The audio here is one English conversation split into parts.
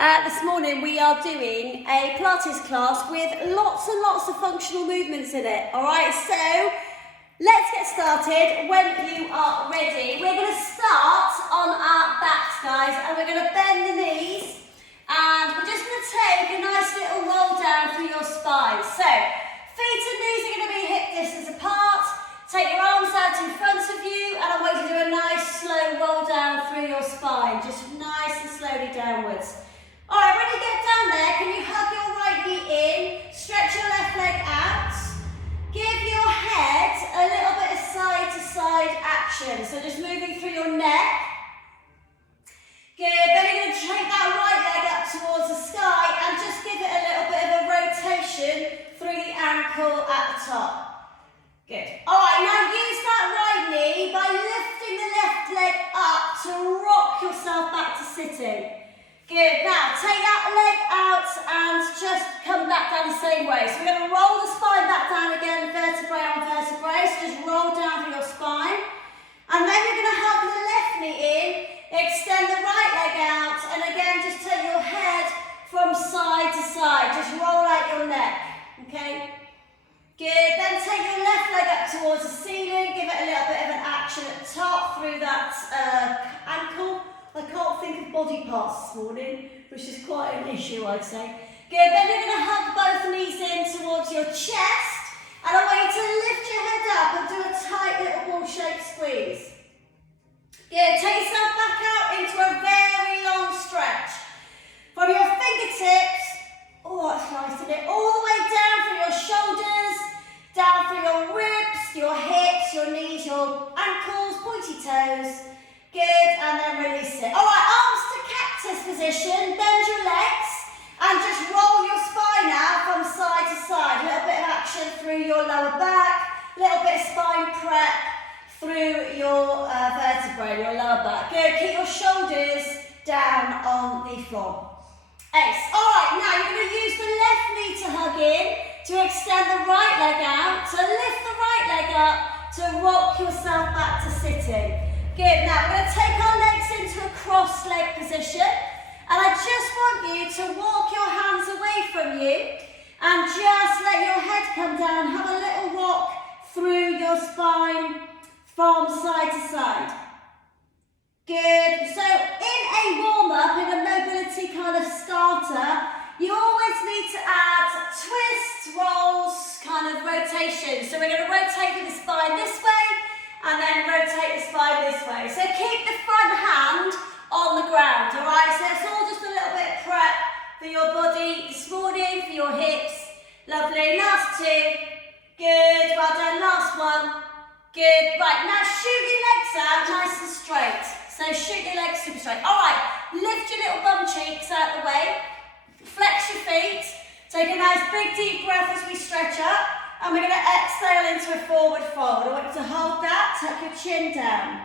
This morning we are doing a Pilates class with lots and lots of functional movements in it. Alright, so let's get started when you are ready. We're going to start on our backs, guys, and we're going to bend the knees and we're just going to take a nice little roll down through your spine. So, feet and knees are going to be hip distance apart. Take your arms out in front of you and I want you to do a nice slow roll down through your spine, just nice and slowly downwards. Alright, when you get down there, can you hug your right knee in, stretch your left leg out, give your head a little bit of side to side action, so just moving through your neck. Good, then you're going to take that right leg up towards the sky and just give it a little bit of a rotation through the ankle at the top. Good. Alright, now use that right knee by lifting the left leg up to rock yourself back to sitting. Good, now take that leg out and just come back down the same way. So we're going to roll the spine back down again, vertebrae on vertebrae, so just roll down through your spine. And then you're going to hug the left knee in, extend the right leg out, and again just take your head from side to side, just roll out your neck, okay? Good, then take your left leg up towards the ceiling, give it a little bit of an action at the top through that ankle. I can't think of body parts this morning, which is quite an issue, I'd say. Good, then you're going to hug both knees in towards your chest, and I want you to lift your head up and do a tight little ball-shaped squeeze. Good, take yourself back out into a very long stretch. From your fingertips, oh that's nice, isn't it? All the way down through your shoulders, down through your ribs, your hips, your knees, your ankles, pointy toes. Good, and then release it. Alright, arms to cactus position, bend your legs, and just roll your spine out from side to side. A little bit of action through your lower back, a little bit of spine prep through your vertebrae, your lower back. Good, keep your shoulders down on the floor. Ace. Alright, now you're going to use the left knee to hug in, to extend the right leg out, to lift the right leg up, to rock yourself back to sitting. Good, now we're going to take our legs into a cross leg position and I just want you to walk your hands away from you and just let your head come down, have a little rock through your spine from side to side. Good, so in a warm-up, in a mobility kind of starter, you always need to add twists, rolls, kind of rotation. So we're going to rotate with the spine this way and then rotate the spine this way. So keep the front hand on the ground, alright? So it's all just a little bit of prep for your body this morning, for your hips. Lovely, last two. Good, well done, last one. Good, right, now shoot your legs out nice and straight. So shoot your legs super straight. Alright, lift your little bum cheeks out the way. Flex your feet. Take a nice big deep breath as we stretch up. And we're going to exhale into a forward fold. I want you to hold that, tuck your chin down.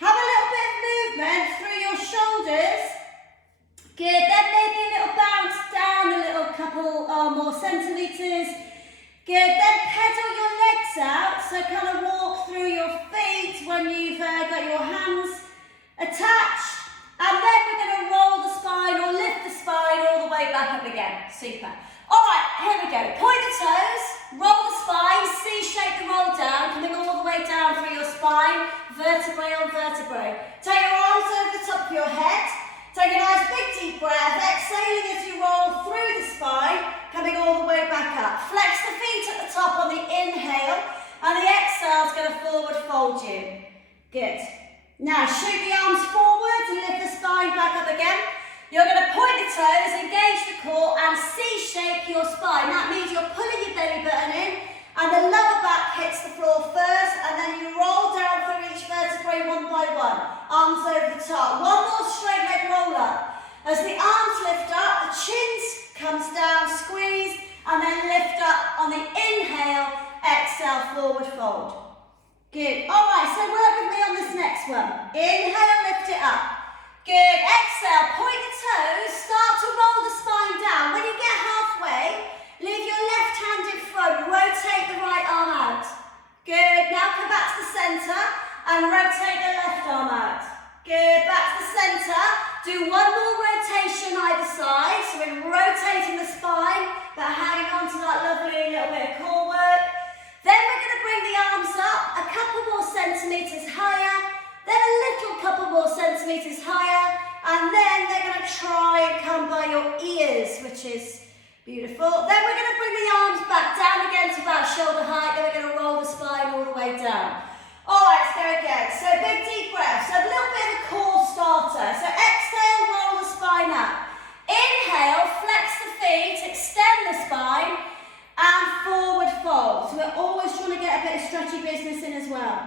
Have a little bit of movement through your shoulders. Good, then maybe a little bounce down, a little couple more centimetres. Good, then pedal your legs out, so kind of walk through your feet when you've got your hands attached. And then we're going to roll the spine or lift the spine all the way back up again. Super. Alright, here we go. Point the toes, roll the spine, C-shape the roll down, coming all the way down through your spine, vertebrae on vertebrae. Take your arms over the top of your head, take a nice big deep breath, exhaling as you roll through the spine, coming all the way back up. Flex the feet at the top on the inhale, and the exhale is going to forward fold you. Good. Now shoot the arms forward to lift the spine back up again. You're going to point the toes, engage the core and C-shape your spine. That means you're pulling your belly button in and the lower back hits the floor first and then you roll down through each vertebrae one by one. Arms over the top. One more straight leg roll up. As the arms lift up, the chins comes down, squeeze and then lift up on the inhale, exhale, forward fold. Good. Alright, so work with me on this next one. Inhale, lift it up. Good, exhale, point the toes, start to roll the spine down. When you get halfway, leave your left hand in front, rotate the right arm out. Good, now come back to the centre and rotate the left arm out. Good, back to the centre, do one more rotation either side. So we're rotating the spine, but hanging on to that lovely little bit of core work. Then we're going to bring the arms up a couple more centimetres higher, then a little couple more centimetres higher, and then they're going to try and come by your ears, which is beautiful. Then we're going to bring the arms back down again to about shoulder height, then we're going to roll the spine all the way down. Alright, let's go again. So big deep breath. So a little bit of a core starter. So exhale, roll the spine up. Inhale, flex the feet, extend the spine, and forward fold. So we're always trying to get a bit of stretchy business in as well.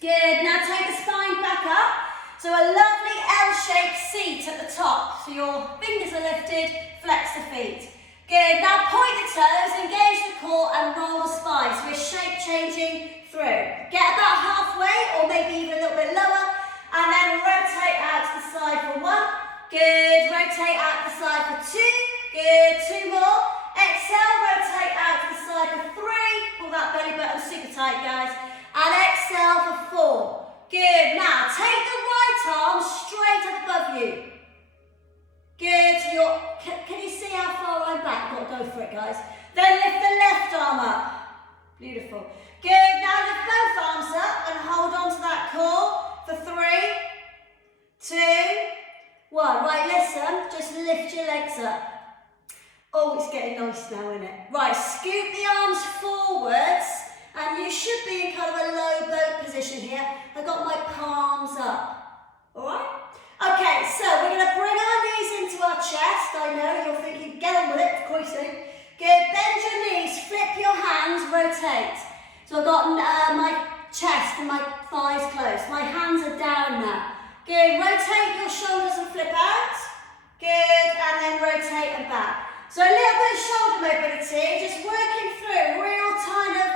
Good. Now take the spine back up. So a lovely L-shaped seat at the top. So your fingers are lifted, flex the feet. Good. Now point the toes, engage the core, and roll the spine. So we're shape changing through. Get about halfway, or maybe even a little bit lower, and then rotate out to the side for 1. Good. Rotate out to the side for 2. Good. 2 more. Exhale, rotate out to the side for 3. Pull that belly button super tight, guys. And exhale for 4. Good. Now take the right arm straight up above you. Good. Can you see how far I'm back? Got to go for it, guys. Then lift the left arm up. Beautiful. Good. Now lift both arms up and hold on to that core for 3, 2, 1. Right, listen. Just lift your legs up. Oh, it's getting nice now, isn't it? Right, scoop the arms forwards, and you should be in kind of a low boat position here. I've got my palms up. All right? Okay, so we're going to bring our knees into our chest. I know you're thinking, get on with it, of course you do. Good. Bend your knees, flip your hands, rotate. So I've got my chest and my thighs closed. My hands are down now. Good. Rotate your shoulders and flip out. Good. And then rotate and back. So a little bit of shoulder mobility, just working through real kind of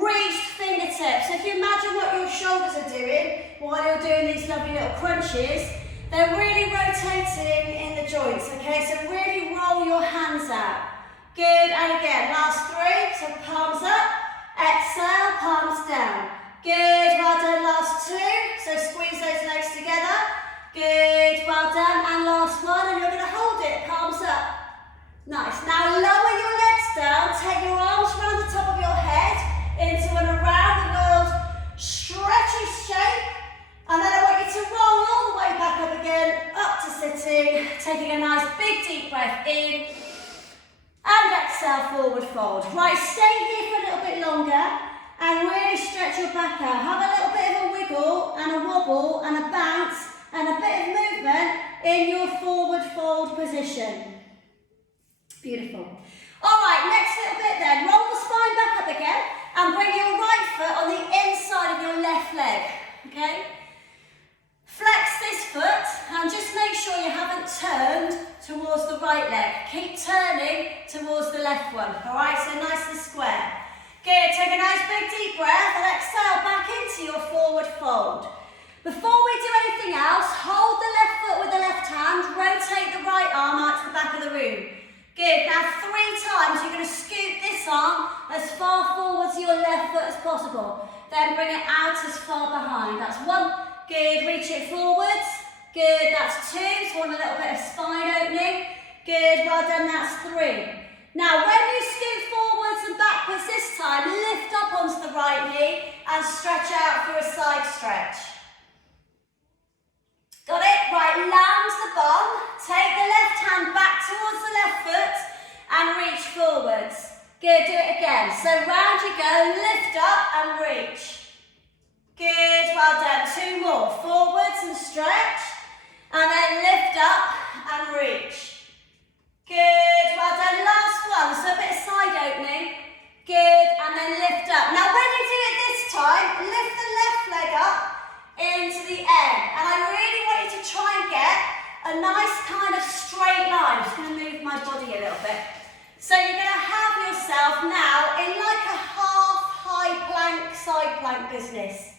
reached fingertips. So if you imagine what your shoulders are doing while you're doing these lovely little crunches, they're really rotating in the joints, okay? So really roll your hands out. Good. And again, last 3. So palms up. Exhale, palms down. Good, well done, last 2. So squeeze those legs together. Good, well done. And last 1, and you're going to hold it, palms up. Nice. Now lower your legs down, take your arms around the top of your head into an around the world stretchy shape. And then I want you to roll all the way back up again, up to sitting, taking a nice big deep breath in. And exhale, forward fold. Right, stay here for a little bit longer and really stretch your back out. Have a little bit of a wiggle and a wobble and a bounce and a bit of movement in your forward fold position. Beautiful. All right, next little bit then. Roll the spine back up again and bring your right foot on the inside of your left leg, okay? Flex this foot and just make sure you haven't turned towards the right leg. Keep turning towards the left one, all right? So nice and square. Good, take a nice big deep breath and exhale back into your forward fold. Before we do anything else, hold the left foot with the left hand, rotate the right arm out to the back of the room. Good, now 3 times you're going to scoop this arm as far forward to your left foot as possible. Then bring it out as far behind. That's 1. Good, reach it forwards. Good, that's 2. So want a little bit of spine opening. Good, well done, that's 3. Now when you scoot forwards and backwards this time, lift up onto the right knee and stretch out for a side stretch. Got it? Right, land the bum. Take the left hand back towards the left foot and reach forwards. Good, do it again. So round you go, lift up and reach. Good, well done. 2 more. Forwards and stretch. And then lift up and reach. Good, well done. Last one. So a bit of side opening. Good, and then lift up. Now when you do it this time, lift the left leg up into the air. And I really want you to try and get a nice kind of straight line. I'm just going to move my body a little bit. So you're going to have yourself now in like a half high plank, side plank business.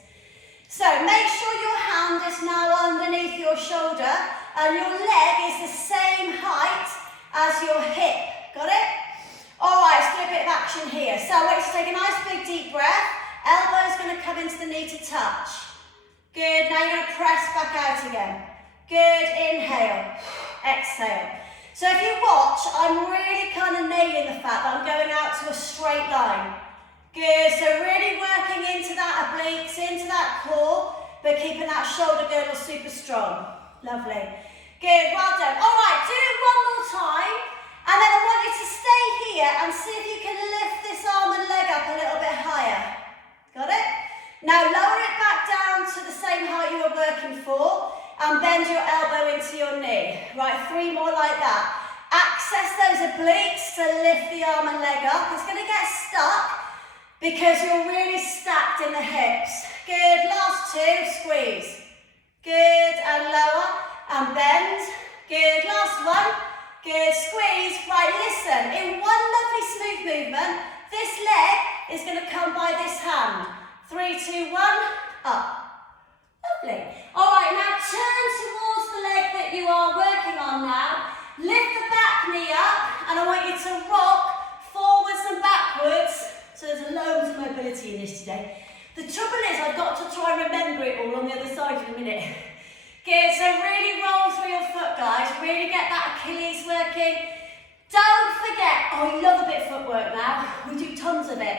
So make sure your hand is now underneath your shoulder and your leg is the same height as your hip. Got it? Alright, let's do a bit of action here. So I want you to take a nice big deep breath. Elbow's going to come into the knee to touch. Good, now you're going to press back out again. Good, inhale, exhale. So if you watch, I'm really kind of nailing the fact that I'm going out to a straight line. Good, so really working into that obliques, into that core, but keeping that shoulder girdle super strong. Lovely. Good, well done. All right, do it one more time, and then I want you to stay here and see if you can lift this arm and leg up a little bit higher. Got it? Now lower it back down to the same height you were working for, and bend your elbow into your knee. Right, 3 more like that. Access those obliques to lift the arm and leg up. It's going to get stuck because you're really stacked in the hips. Good, last 2, squeeze. Good, and lower, and bend. Good, last one. Good, squeeze. Right, listen, in one lovely smooth movement, this leg is going to come by this hand. 3, 2, 1, up. Lovely. All right, now turn towards the leg that you are working on now. Lift the back knee up, and I want you to rock forwards and backwards. So there's loads of mobility in this today. The trouble is I've got to try and remember it all on the other side in a minute. Good, so really roll through your foot, guys. Really get that Achilles working. Don't forget, I love a bit of footwork now. We do tons of it.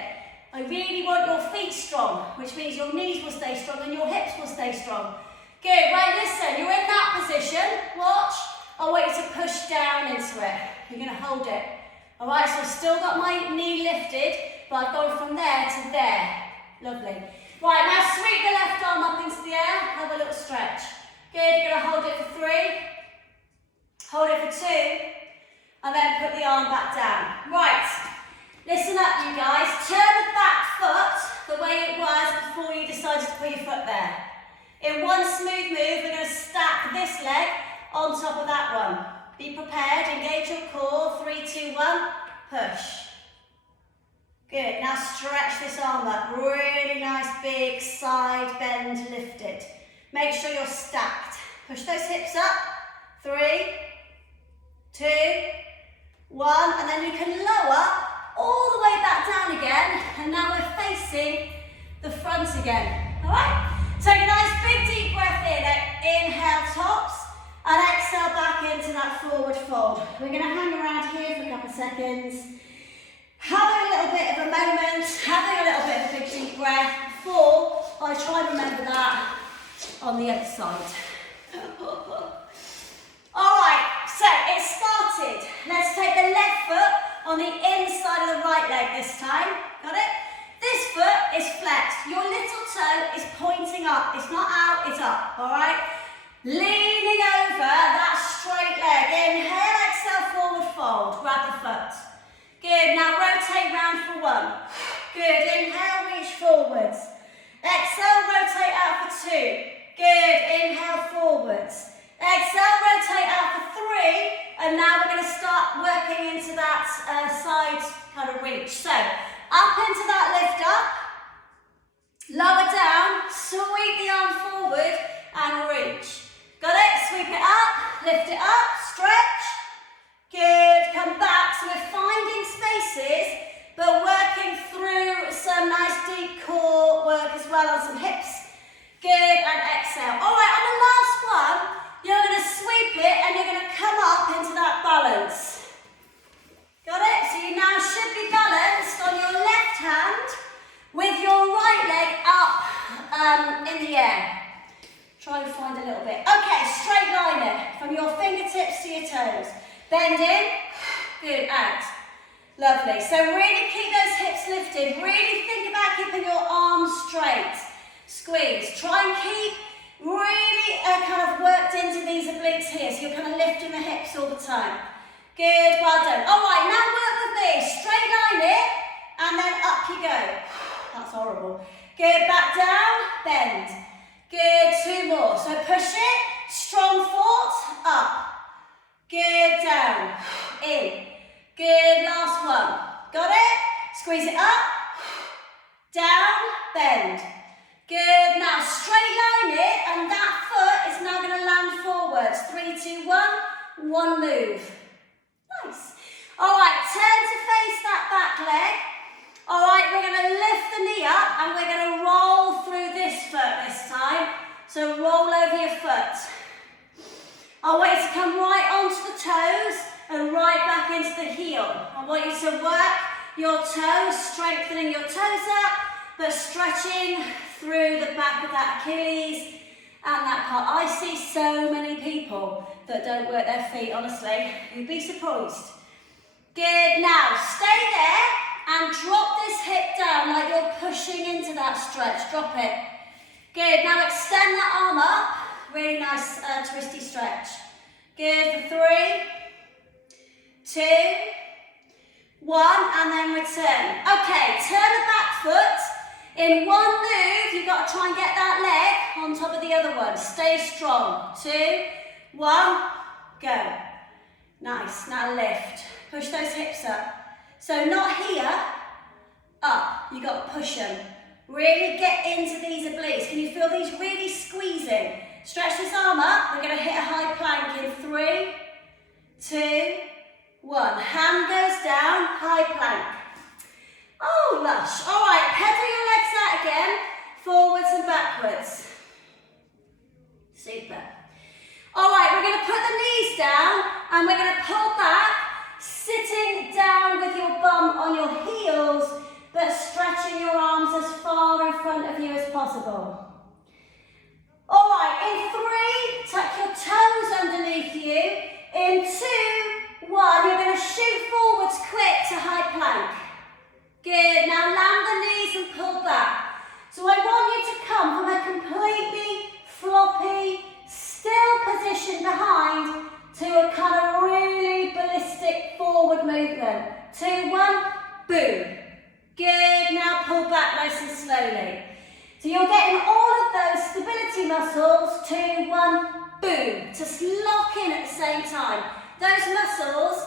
I really want your feet strong, which means your knees will stay strong and your hips will stay strong. Good, right, listen, you're in that position. Watch. I want you to push down into it. You're going to hold it. All right, so I've still got my knee lifted, but I've gone from there to there. Lovely. Right, now sweep the left arm up into the air. Have a little stretch. Good, you're going to hold it for 3. Hold it for 2. And then put the arm back down. Right. Listen up, you guys. Turn the back foot the way it was before you decided to put your foot there. In one smooth move, we're going to stack this leg on top of that one. Be prepared, engage your core. 3, 2, 1, push. Good, now stretch this arm up. Really nice big side bend lifted. Make sure you're stacked. Push those hips up. 3, 2, 1, and then you can lower all the way back down again, and now we're facing the front again. All right? Take a nice big deep breath in. Inhale, tops, and exhale back into that forward fold. We're going to hang around here for a couple of seconds, having a little bit of a moment, having a little bit of a big deep breath before I try and remember that on the other side. All right, so it started. Let's take the left foot on the inside of the right leg this time. Got it? This foot is flexed. Your little toe is pointing up. It's not out, it's up. All right? Leaning over that straight leg. Inhale, exhale, forward fold. Grab the foot. Good. Now rotate round for 1. Good. Inhale, reach forwards. Exhale, rotate out for 2. Good. Inhale, forwards. Exhale, rotate out for 3, and now we're going to start working into that side kind of reach. So, up into that lift up, lower down, sweep the arm forward, and reach. Got it? Sweep it up, lift it up, stretch. Good, come back. So we're finding spaces, but working through some nice deep core work as well on some hips. Good, and exhale. All right, on the last one, you're going to sweep it and you're going to come up into that balance. Got it? So you now should be balanced on your left hand with your right leg up in the air. Try and find a little bit. Okay, straight line it from your fingertips to your toes. Bend in. Good, out. Lovely. So really keep those hips lifted. Really think about keeping your arms straight. Squeeze. Try and keep really kind of worked into these obliques here, so you're kind of lifting the hips all the time. Good, well done. All right, now work with me. Straight line it, and then up you go. That's horrible. Good, back down, bend. Good, 2 more. So push it, strong fort, up. Good, down, in. Good, last one. Got it? Squeeze it up, down, bend. Good, now straight line it, and that foot is now going to land forwards. 3, 2, 1, 1 move. Nice. All right, turn to face that back leg. All right, we're going to lift the knee up, and we're going to roll through this foot this time. So roll over your foot. I want you to come right onto the toes, and heel. I want you to work your toes, strengthening your toes up, but stretching through the back of that Achilles and that calf. I see so many people that don't work their feet, honestly. You'd be surprised. Good. Now, stay there and drop this hip down like you're pushing into that stretch. Drop it. Good. Now, extend that arm up. Really nice twisty stretch. Good. For 3, 2, 1, and then return. Okay, turn the back foot. In one move, you've got to try and get that leg on top of the other one. Stay strong. 2, 1, go. Nice. Now lift. Push those hips up. So not here, up. You've got to push them. Really get into these obliques. Can you feel these really squeezing? Stretch this arm up. We're going to hit a high plank in 3, 2, 1. Hand goes down, high plank. Oh, lush. All right, pedal your legs out again, forwards and backwards. Super. All right, we're going to put the knees down and we're going to pull back, sitting down with your bum on your heels, but stretching your arms as far in front of you as possible. All right, in 3, tuck your toes underneath you. In 2, 1, you're going to shoot forwards quick to high plank. Good, now land the knees and pull back. So I want you to come from a completely floppy, still position behind to a kind of really ballistic forward movement. 2, 1, boom. Good, now pull back nice and slowly. So you're getting all of those stability muscles, 2, 1, boom. Just lock in at the same time. Those muscles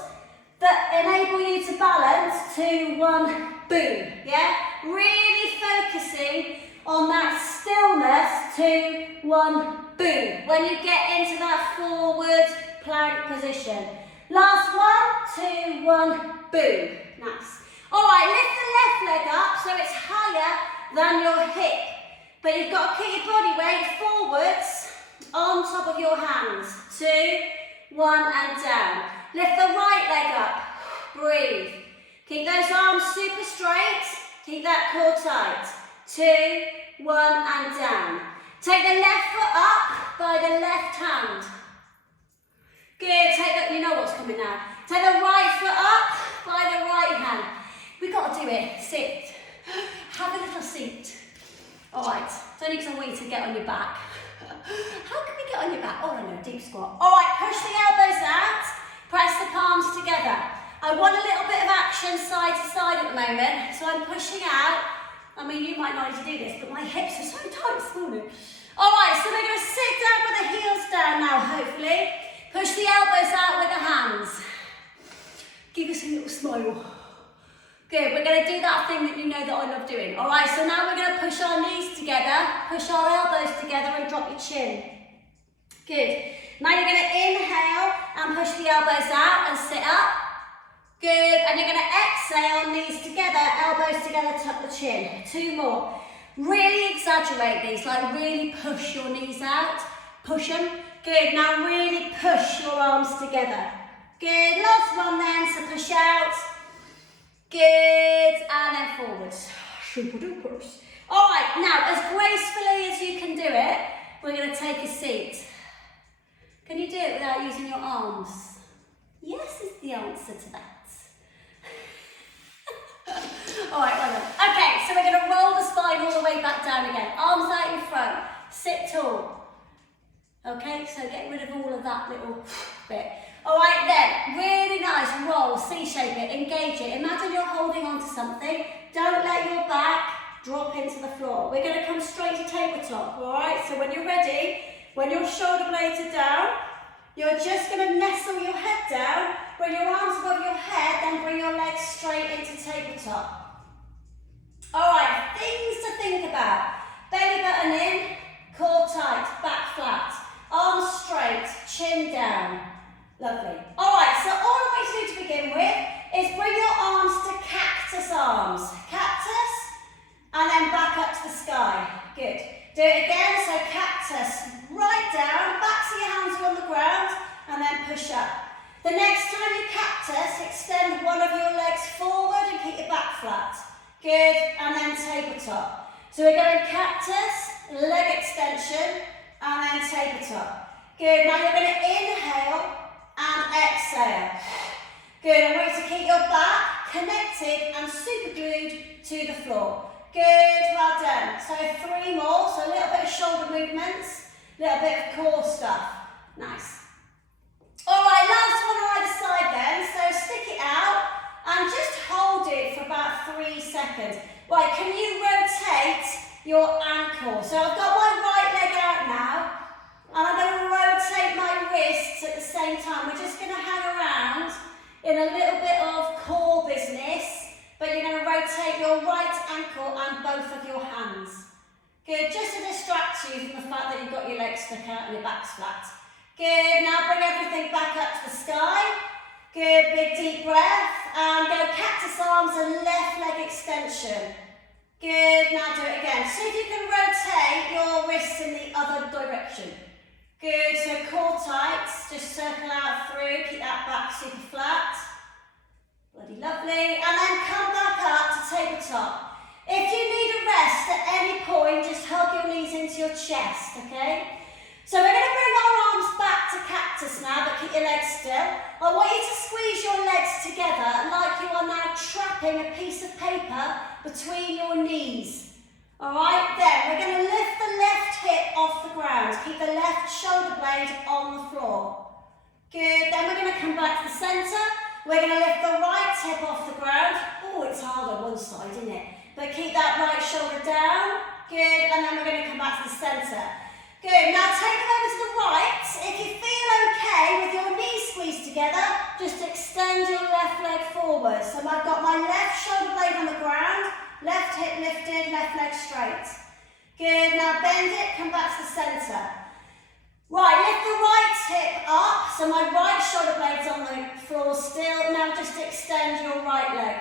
that enable you to balance, 2, 1, boom, yeah? Really focusing on that stillness, 2, 1, boom. When you get into that forward plank position. Last one, 2, 1, boom. Nice. All right, lift the left leg up so it's higher than your hip. But you've got to keep your body weight forwards on top of your hands. 2, 1, and down. Lift the right leg up. Breathe. Keep those arms super straight. Keep that core tight. 2, 1, and down. Take the left foot up by the left hand. Good. Take that. You know what's coming now. Take the right foot up by the right hand. We've got to do it. Sit. Have a little seat. All right. It's only because I want you to get on your back. How can we get on your back? Oh, I know. Deep squat. All right. Push the elbows out. Press the palms together. I want a little bit of action side to side at the moment, so I'm pushing out. I mean, you might not need to do this, but my hips are so tight this morning. All right, so we're going to sit down with the heels down now, hopefully. Push the elbows out with the hands. Give us a little smile. Good, we're going to do that thing that you know that I love doing. All right, so now we're going to push our knees together, push our elbows together and drop your chin. Good. Now you're going to inhale and push the elbows out and sit up. Good, and you're going to exhale, knees together, elbows together, tuck the chin. 2 more. Really exaggerate these, like really push your knees out. Push them. Good, now really push your arms together. Good, last one then, so push out. Good, and then forwards. Super dupers. All right, now as gracefully as you can do it, we're going to take a seat. Can you do it without using your arms? Yes is the answer to that. All right, well done. Okay, so we're going to roll the spine all the way back down again. Arms out in front. Sit tall. Okay, so get rid of all of that little bit. All right, then, really nice. Roll, C-shape it, engage it. Imagine you're holding on to something. Don't let your back drop into the floor. We're going to come straight to tabletop, all right? So when you're ready, when your shoulder blades are down, you're just going to nestle your head down, bring your arms above your head, then bring your legs straight into tabletop. All right, things to think about. Belly button in, core tight, back flat, arms straight, chin down. Lovely. All right, so all I want you to do to begin with is bring your arms to cactus arms. Cactus, and then back up to the sky. Good. Do it again, so cactus, right down, backs of your hands are on the ground, and then push up. The next next time you cactus, extend one of your legs forward and keep your back flat. Good, and then tabletop. So we're going cactus, leg extension, and then tabletop. Good, now you're going to inhale and exhale. Good, I want you to keep your back connected and super glued to the floor. Good, well done. So 3 more, so a little bit of shoulder movements, a little bit of core stuff. Nice. All right, last one on either side then. So stick it out and just hold it for about 3 seconds. Right, can you rotate your ankle? So I've got my right leg out now, and I'm going to rotate my wrists at the same time. We're just going to hang around in a little bit of core business, but you're going to rotate your right ankle and both of your hands. Good, just to distract you from the fact that you've got your legs stuck out and your back's flat. Good, now bring everything back up to the sky. Good, big deep breath, and go cactus arms and left leg extension. Good, now do it again. See if you can rotate your wrists in the other direction. Good, so core tight, just circle out through, keep that back super flat. Bloody lovely, and then come back up to tabletop. If you need a rest at any point, just hug your knees into your chest, okay? So we're going to bring our arms back to cactus now, but keep your legs still. I want you to squeeze your legs together like you are now trapping a piece of paper between your knees. All right, then we're going to lift the left hip off the ground. Keep the left shoulder blade on the floor. Good, then we're going to come back to the centre. We're going to lift the right hip off the ground. Oh, it's hard on one side, isn't it? But keep that right shoulder down. Good, and then we're going to come back to the centre. Good, now take them over to the right. If you feel okay with your knees squeezed together, just extend your left leg forward. So I've got my left shoulder blade on the ground, left hip lifted, left leg straight. Good, now bend it, come back to the centre. Right, lift the right hip up, so my right shoulder blade's on the floor still. Now just extend your right leg.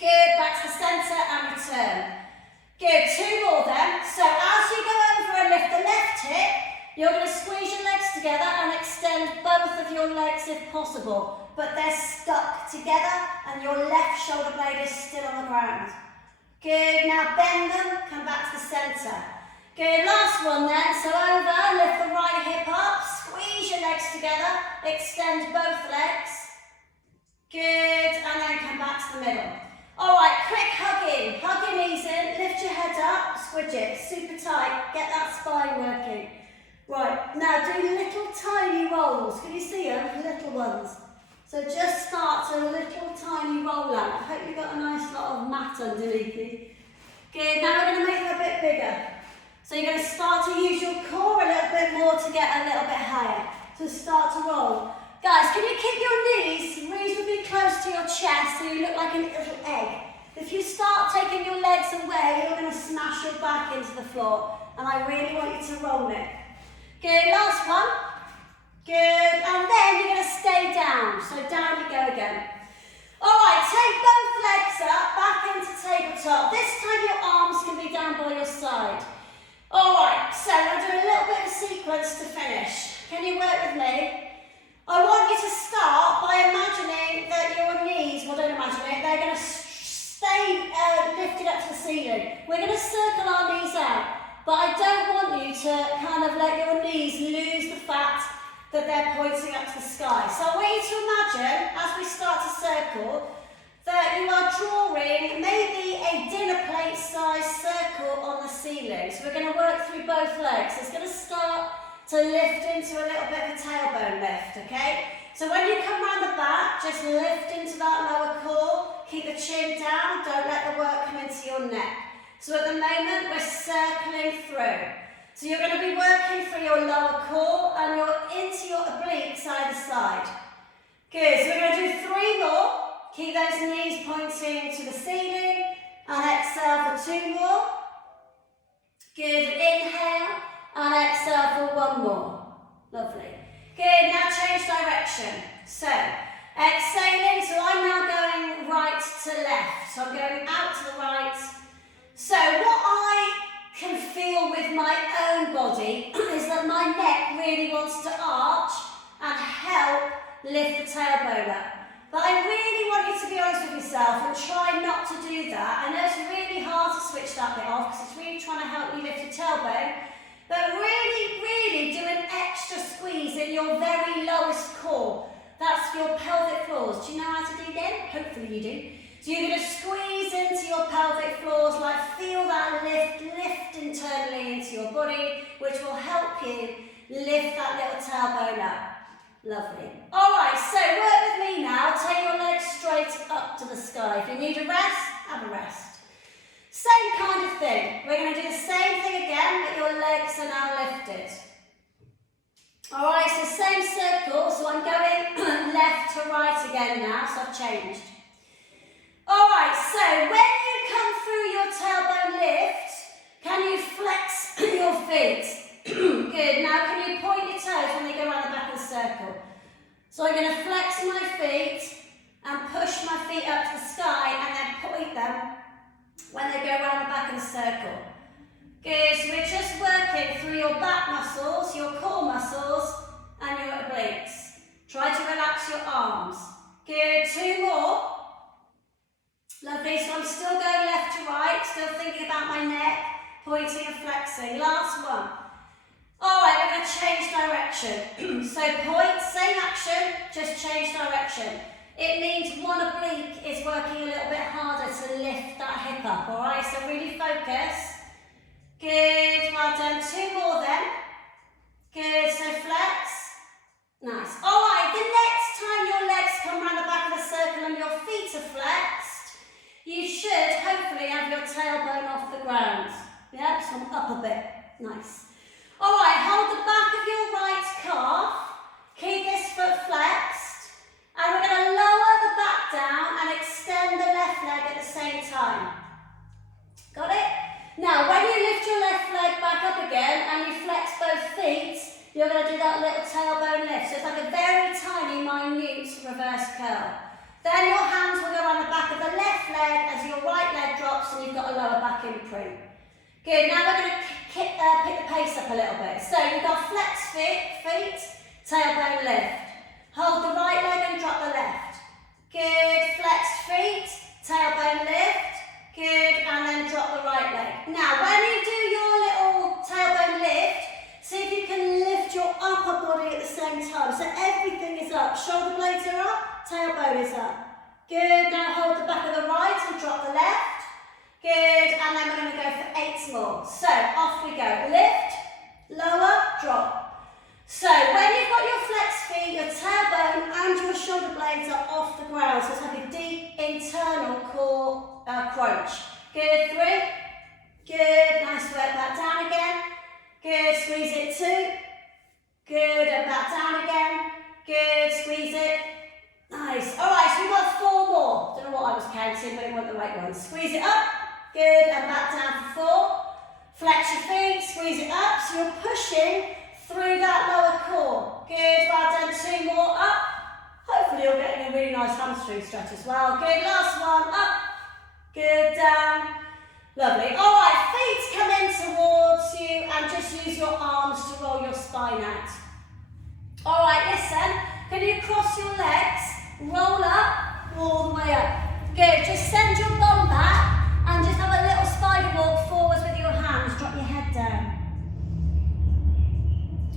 Good, back to the centre and return. Good, 2 more then. So as you go over and lift the left hip, you're going to squeeze your legs together and extend both of your legs if possible. But they're stuck together and your left shoulder blade is still on the ground. Good, now bend them, come back to the centre. Good, last one then. So over, lift the right hip up, squeeze your legs together, extend both legs. Good, and then come back to the middle. All right, quick hug in. Hug your knees in, lift your head up, squidge it, super tight, get that spine working. Right, now do little tiny rolls. Can you see them? Little ones. So just start a little tiny roll out. I hope you've got a nice lot of mat underneath you. Good, now we're going to make them a bit bigger. So you're going to start to use your core a little bit more to get a little bit higher. So start to roll. Guys, can you keep your knees reasonably close to your chest so you look like a little egg? If you start taking your legs away, you're going to smash your back into the floor. And I really want you to roll it. Good, last one. Good, and then you're going to stay down. So down you go again. All right, take both legs up, back into tabletop. This time your arms can be down by your side. All right, so we'll do a little bit of sequence to finish. Can you work with me? I want you to start by imagining that your knees, well don't imagine it, they're going to stay lifted up to the ceiling. We're going to circle our knees out, but I don't want you to kind of let your knees lose the fact that they're pointing up to the sky. So I want you to imagine, as we start to circle, that you are drawing maybe a dinner plate size circle on the ceiling. So we're going to work through both legs. It's going to start to lift into a little bit of a tailbone lift, okay? So when you come round the back, just lift into that lower core, keep the chin down, don't let the work come into your neck. So at the moment, we're circling through. So you're going to be working through your lower core and you're into your obliques either side. Good, so we're going to do 3 more. Keep those knees pointing to the ceiling and exhale for 2 more. Good, inhale. And exhale for 1 more. Lovely. Good, now change direction. So, exhaling, so I'm now going right to left. So I'm going out to the right. So what I can feel with my own body is that my neck really wants to arch and help lift the tailbone up. But I really want you to be honest with yourself and try not to do that. I know it's really hard to switch that bit off because it's really trying to help you lift your tailbone. But really, really do an extra squeeze in your very lowest core. That's your pelvic floors. Do you know how to do them? Hopefully you do. So you're going to squeeze into your pelvic floors, like feel that lift internally into your body, which will help you lift that little tailbone up. Lovely. All right, so work with me now. Take your legs straight up to the sky. If you need a rest, have a rest. Same kind of thing. We're going to do the same thing again, but your legs are now lifted. All right, so same circle. So I'm going left to right again now, so I've changed. All right, so when you come through your tailbone lift, can you flex your feet? Good. Now, can you point your toes when they go around the back of the circle? So I'm going to flex my feet and push my feet up to the sky and then point them when they go around the back of the circle. Good. So we're just working through your back muscles, your core muscles, and your obliques. Try to relax your arms. Good. 2 more. Lovely. So I'm still going left to right, still thinking about my neck, pointing and flexing. Last one. All right, we're going to change direction. So point, same action, just change direction. It means one oblique is working a little bit harder to lift that hip up, all right? So really focus. Good, well done. 2 more then. Good, so flex. Nice. All right, the next time your legs come around the back of the circle and your feet are flexed, you should hopefully have your tailbone off the ground. Yeah, so up a bit. Nice. All right, hold the back of your right calf. Keep this foot flexed. And we're going to lower the back down and extend the left leg at the same time. Got it? Now, when you lift your left leg back up again and you flex both feet, you're going to do that little tailbone lift. So it's like a very tiny, minute reverse curl. Then your hands will go around the back of the left leg as your right leg drops and you've got a lower back imprint. Good, now we're going to pick the pace up a little bit. So you've got flex feet, tailbone lift. Hold the right leg and drop the left. Good, flexed feet, tailbone lift. Good, and then drop the right leg. Now when you do your little tailbone lift, see if you can lift your upper body at the same time. So everything is up, shoulder blades are up, tailbone is up. Good, now hold the back of the right and drop the left. Good, and then we're going to go for 8 more. So, off we go. Lift, lower, drop. So, when you've got your flexed feet, your tailbone and your shoulder blades are off the ground. So, it's like a deep internal core crunch. Good, 3. Good, nice work. Back down again. Good, squeeze it. 2. Good, and back down again. Good, squeeze it. Nice. All right, so we've got 4 more. Don't know what I was counting, but it wasn't the right one. Squeeze it up. Good, and back down for 4. Flex your feet, squeeze it up, so you're pushing through that lower core. Good, well done. 2 more, up. Hopefully you're getting a really nice hamstring stretch as well. Good, last one, up. Good, down. Lovely. All right, feet come in towards you and just use your arms to roll your spine out. All right, listen. Can you cross your legs, roll up, all the way up. Good, just send your bum back. And just have a little spider walk forwards with your hands. Drop your head down.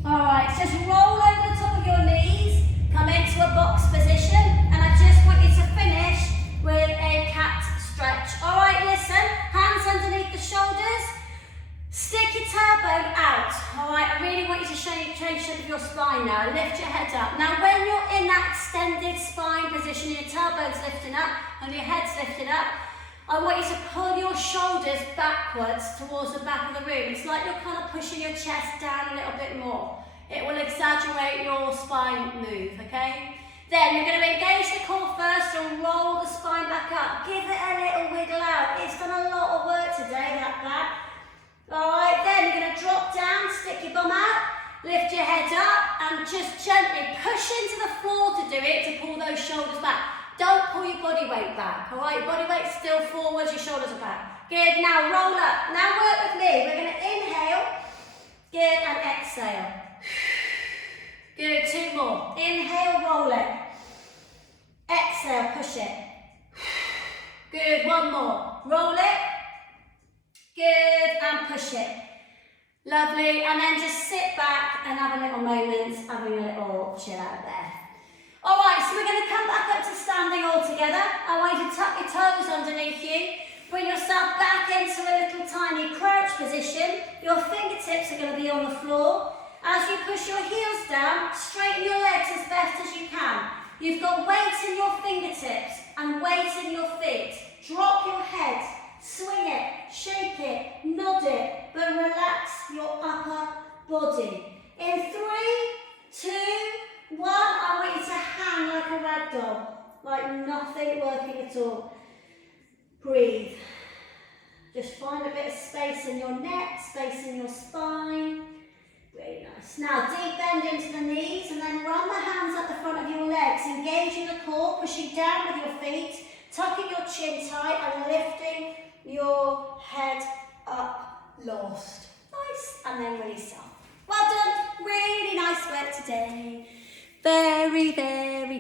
All right, just roll over the top of your knees. Come into a box position. And I just want you to finish with a cat stretch. All right, listen. Hands underneath the shoulders. Stick your tailbone out. All right, I really want you to change the shape of your spine now. Lift your head up. Now, when you're in that extended spine position, your tailbone's lifting up and your head's lifting up, I want you to pull your shoulders backwards towards the back of the room. It's like you're kind of pushing your chest down a little bit more. It will exaggerate your spine move, okay? Then you're going to engage the core first and roll the spine back up. Give it a little wiggle out. It's done a lot of work today, that back. All right, then you're going to drop down, stick your bum out, lift your head up and just gently push into the floor to do it, to pull those shoulders back. Don't pull your body weight back, all right? Your body weight's still forwards, your shoulders are back. Good, now roll up. Now work with me. We're going to inhale, good, and exhale. Good, 2 more. Inhale, roll it. Roll it. Good, and push it. Lovely, and then just sit back and have a little moment, having a little chill out there. All right, so we're going to come back up to standing all together. I want you to tuck your toes underneath you. Bring yourself back into a little tiny crouch position. Your fingertips are going to be on the floor. As you push your heels down, straighten your legs as best as you can. You've got weight in your fingertips and weight in your feet. Drop your head, swing it, shake it, nod it, but relax your upper body. In 3, 2, 1, I want you to hang like a rag doll, like nothing working at all. Breathe. Just find a bit of space in your neck, space in your spine. Really nice. Now deep bend into the knees and then run the hands up the front of your legs, engaging the core, pushing down with your feet, tucking your chin tight and lifting your head up, lost. Nice, and then release off. Well done, really nice work today. Very, very